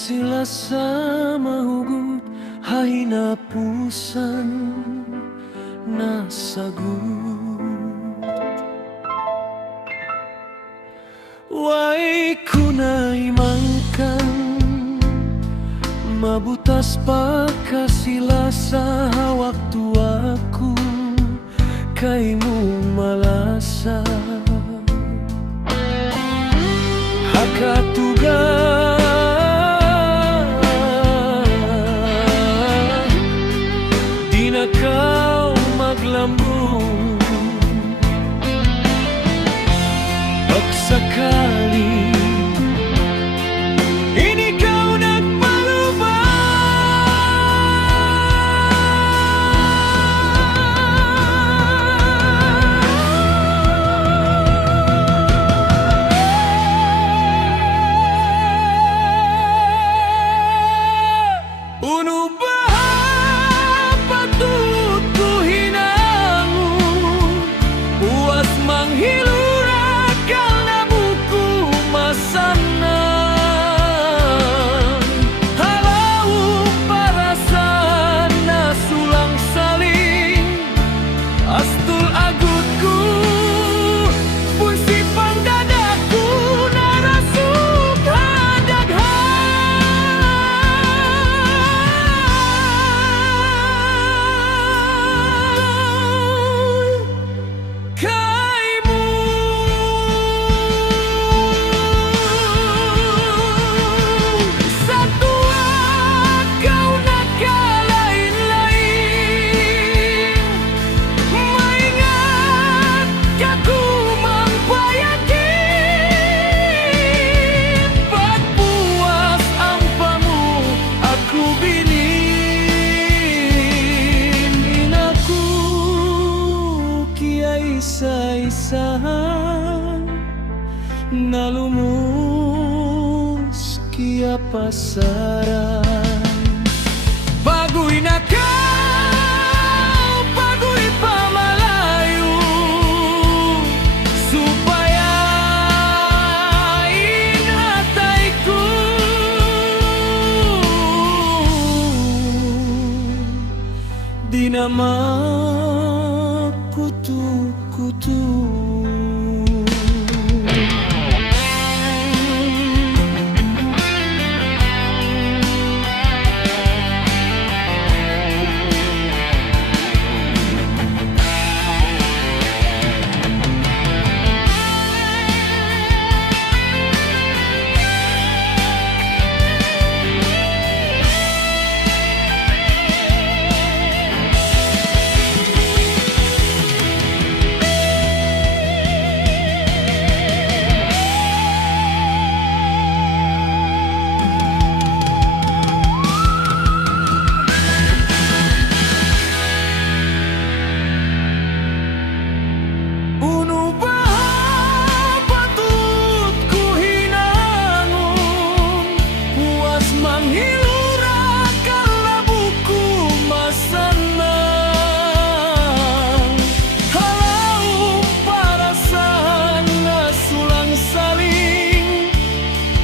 sila sa mahugot ay napusan nasagot. Way kunay mangkan mabutas pagkasila sa hawak tuaku kay mo malasa hakatugan di na kau maglambong pagsakali ini kau nagpalubang. Uno ba patut ko hinangon puas manghilura kal na buku masanan halau parasan na sulang saling astul agutku puisi pangdadaku narasuk kaimu satu kau nak lain-lain maingat aku mangpayakin pat puas ampamu aku binin aku kiai isa-isahan nalumus kia pasaran pagui na kau pagui pamalayu supaya inhataiku dinama kutu-kutu.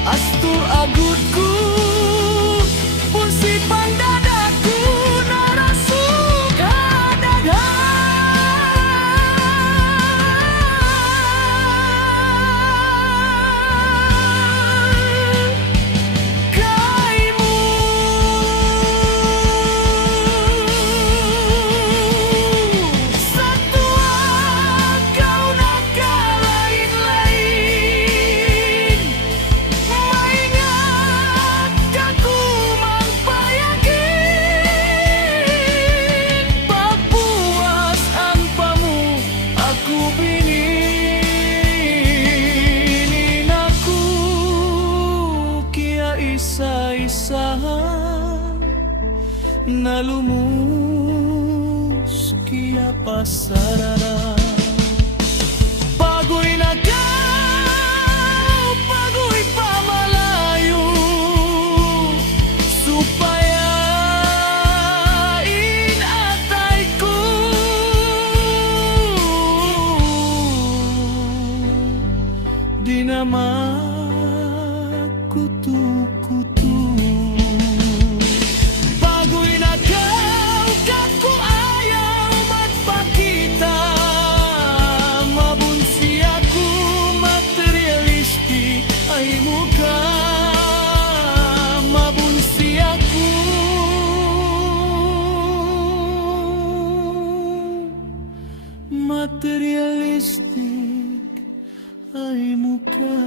Astul agutku pun si pangdadaku narasuk hadagan kaimu satu kau nak lain-lain maingat aku mangpayakin pak puas ampamu aku binin aku kia isa-isahan nalumus kia pasaran pagui na kau pagui pamalayu supaya inataiku dinama kutu-kutu. materialistic ay muka.